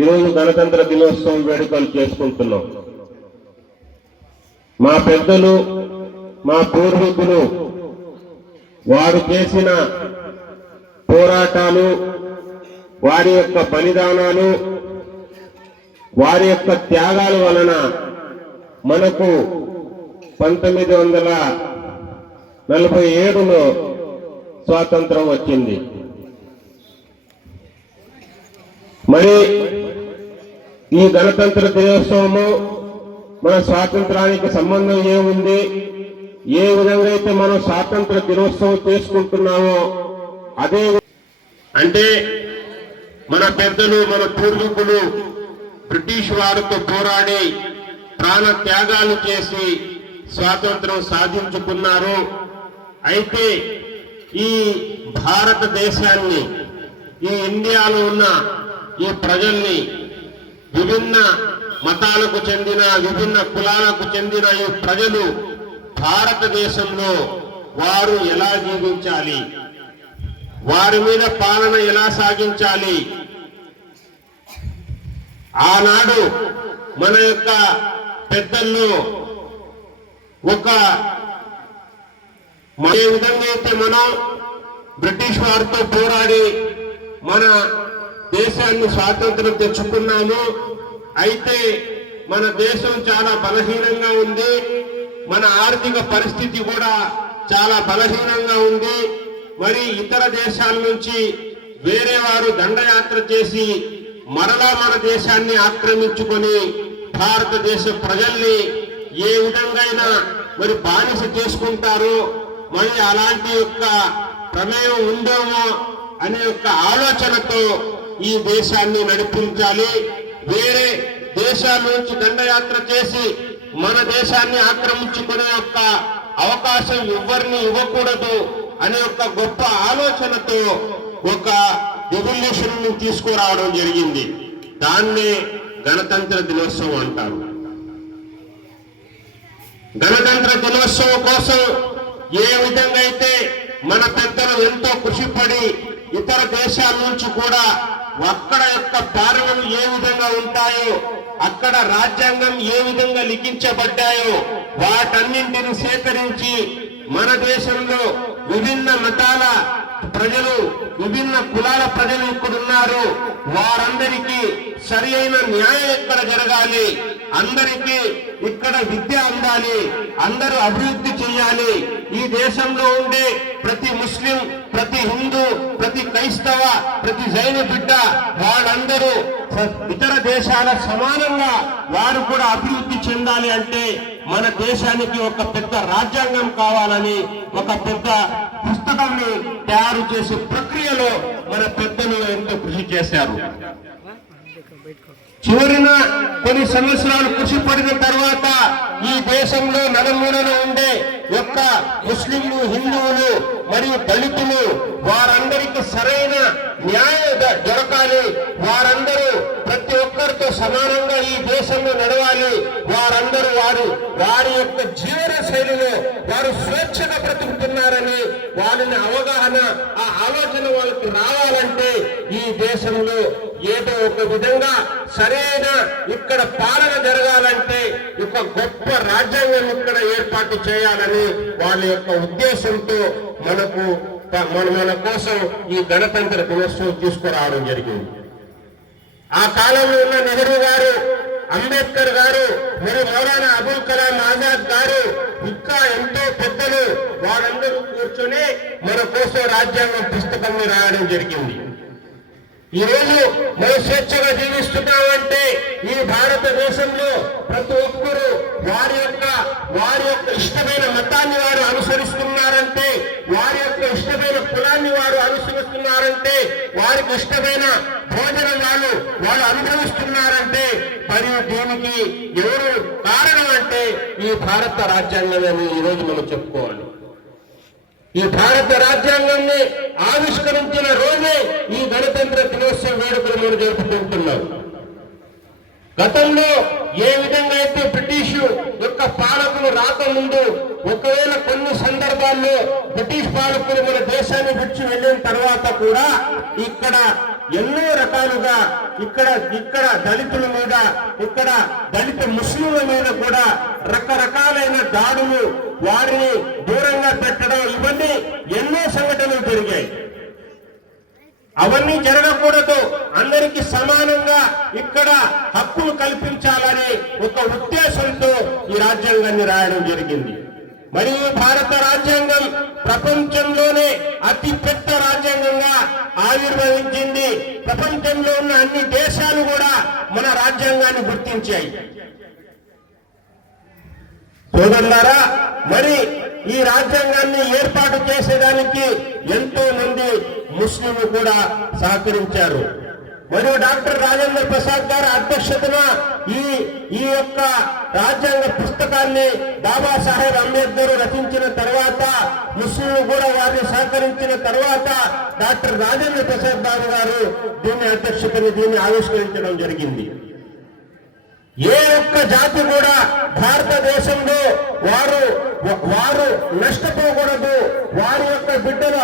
ఈరోజు గణతంత్ర దినోత్సవం వేడుకలు చేసుకుంటున్నాం. మా పెద్దలు, మా పూర్వీకులు వారు చేసిన పోరాటాలు, వారి యొక్క బలిదానాలు, వారి యొక్క త్యాగాల వలన మనకు 1947లో స్వాతంత్రం వచ్చింది. మరి ఈ గణతంత్ర దినోత్సవము మన స్వాతంత్రానికి సంబంధం ఏముంది, ఏ విధంగా అయితే మనం స్వాతంత్ర దినోత్సవం చేసుకుంటున్నామో అదే అంటే మన పెద్దలు, మన పూర్వీకులు బ్రిటిష్ వారితో పోరాడి ప్రాణ త్యాగాలు చేసి స్వాతంత్రం సాధించుకున్నారు. అయితే ఈ భారతదేశాన్ని, ఈ ఇండియాలో ఉన్న ఈ ప్రజల్ని, విభిన్న మతాలకు చెందిన, విభిన్న కులాలకు చెందిన ఈ ప్రజలు భారతదేశంలో వారు ఎలా జీవించాలి, వారి మీద పాలన ఎలా సాగించాలి, ఆనాడు మన యొక్క పెద్దల్లో ఏ విధంగా అయితే మనం బ్రిటిష్ వారితో పోరాడి మన దేశాన్ని స్వాతంత్రం తెచ్చుకున్నాము. అయితే మన దేశం చాలా బలహీనంగా ఉంది, మన ఆర్థిక పరిస్థితి కూడా చాలా బలహీనంగా ఉంది. మరి ఇతర దేశాల నుంచి వేరే వారు దండయాత్ర చేసి మరలా మన దేశాన్ని ఆక్రమించుకొని భారతదేశ ప్రజల్ని ఏ విధంగా మరి బానిస చేసుకుంటారో, మరి అలాంటి యొక్క ప్రమేయం ఉందేమో అనే యొక్క ఆలోచనతో ఈ దేశాన్ని నడిపించాలి. వేరే దేశాల నుంచి దండయాత్ర చేసి మన దేశాన్ని ఆక్రమించుకునే యొక్క అవకాశం ఎవరిని ఇవ్వకూడదు అనే ఒక గొప్ప ఆలోచనతో ఒక రెవల్యూషన్ ని తీసుకురావడం జరిగింది. దాన్నే గణతంత్ర దినోత్సవం అంటారు. గణతంత్ర దినోత్సవం కోసం ఏ విధంగా అయితే మన పెద్దలు ఎంతో కృషిపడి ఇతర దేశాల నుంచి కూడా అక్కడ యొక్క పాలనలు ఏ విధంగా ఉంటాయో, అక్కడ రాజ్యాంగం ఏ విధంగా లిఖించబడ్డాయో వాటన్నింటిని సేకరించి మన దేశంలో విభిన్న మతాల ప్రజలు, విభిన్న కులాల ప్రజలు ఇక్కడున్నారు, వారందరికీ సరి అయిన న్యాయం ఎక్కడ జరగాలి, అందరికీ ఇక్కడ విద్య అందాలి, అందరూ అభివృద్ధి చేయాలి. ఈ దేశంలో ఉండే ప్రతి ముస్లిం, ప్రతి హిందూ, ప్రతి క్రైస్తవ, ప్రతి జైన బిడ్డ వాళ్ళందరూ ఇతర దేశాల సమానంగా వారు కూడా అభివృద్ధి చెందాలి అంటే మన దేశానికి ఒక పెద్ద రాజ్యాంగం కావాలని ఒక పెద్ద పుస్తకాన్ని తయారు చేసే ప్రక్రియలో మన పెద్దలు ఎంతో కృషి చేశారు. చివరిన కొన్ని సంవత్సరాలు కృషి పడిన తర్వాత ఈ దేశంలో నలుమూలలో ఉండే యొక్క ముస్లింలు, హిందువులు మరియు దళితులు వారందరికీ సరైన న్యాయం దొరకాలి, వారందరూ ప్రతి ఒక్కరితో సమానంగా ఈ దేశంలో నడవాలి, వారందరూ వారి యొక్క జీవన శైలిలో వారు స్వేచ్ఛగా బ్రతుకుతున్నారని వాళ్ళని అవగాహన, ఆ ఆలోచన వాళ్ళకి రావాలంటే ఈ దేశంలో ఏదో ఒక విధంగా సరైన ఇక్కడ పాలన జరగాలంటే ఒక గొప్ప రాజ్యాంగం ఇక్కడ ఏర్పాటు చేయాలని వాళ్ళ యొక్క ఉద్దేశంతో మన కోసం ఈ గణతంత్ర దినోత్సవం తీసుకురావడం జరిగింది. ఆ కాలంలో ఉన్న నెహ్రూ గారు, అంబేద్కర్ గారు, మరి మౌలానా అబుల్ కలాం ఆజాద్ గారు, ఇంకా ఎంతో పెద్దలు వారందరూ కూర్చొని మన కోసం రాజ్యాంగం పుస్తకాన్ని రాయడం జరిగింది. ఈ రోజు మనం స్వేచ్ఛగా జీవిస్తున్నామంటే ఈ భారతదేశంలో ప్రతి ఒక్కరూ వారి యొక్క ఇష్టమైన మతాన్ని వారు అనుసరిస్తున్నారంటే, వారి యొక్క ఇష్టమైన కులాన్ని వారు అనుసరిస్తున్నారంటే, వారికి ఇష్టమైన భోజనం వాళ్ళు అనుభవిస్తున్నారంటే మరి దీనికి ఎవరు కారణం అంటే ఈ భారత రాజ్యాంగం ఈరోజు మనం చెప్పుకోవాలి. ఈ భారత రాజ్యాంగాన్ని ఆవిష్కరించిన రోజే ఈ గణతంత్ర దినోత్సవ వేడుకలు మనం జరుపుకుంటున్నాం. గతంలో ఏ విధంగా అయితే బ్రిటిష్ యొక్క పాలకులు రాకముందు ఒకవేళ కొన్ని సందర్భాల్లో బ్రిటిష్ పాలకులు మన దేశాన్ని విడిచి వెళ్ళిన తర్వాత కూడా ఇక్కడ ఎన్నో రకాలుగా ఇక్కడ దళితుల మీద, ఇక్కడ దళిత ముస్లింల మీద కూడా రకరకాలైన దాడులు, వారిని దూరంగా పెట్టడం, ఇవన్నీ ఎన్నో సంఘటనలు జరిగాయి. అవన్నీ జరగకూడదు, అందరికీ సమానంగా ఇక్కడ హక్కులు కల్పించాలని ఒక ఉద్దేశంతో ఈ రాజ్యాంగాన్ని రాయడం జరిగింది. మరియు భారత రాజ్యాంగం ప్రపంచంలోనే అతి పెద్ద రాజ్యాంగంగా ఆవిర్భవించింది. ప్రపంచంలో ఉన్న అన్ని దేశాలు కూడా మన రాజ్యాంగాన్ని గుర్తించాయి. సోదరులారా, మరి ఈ రాజ్యాంగాన్ని ఏర్పాటు చేసేదానికి ఎంతో మంది ముస్లింలు కూడా సహకరించారు. మరియు డాక్టర్ రాజేంద్ర ప్రసాద్ గారి అధ్యక్షతన ఈ యొక్క రాజ్యాంగ పుస్తకాన్ని బాబాసాహెబ్ అంబేద్కర్ రచించిన తర్వాత, ముస్లింలు కూడా వారిని సహకరించిన తర్వాత డాక్టర్ రాజేంద్ర ప్రసాద్ బాబు గారు దీన్ని ఆవిష్కరించడం జరిగింది. ఏ ఒక్క జాతి కూడా భారతదేశంలో వారు నష్టపోకూడదు, వారి యొక్క బిడ్డలు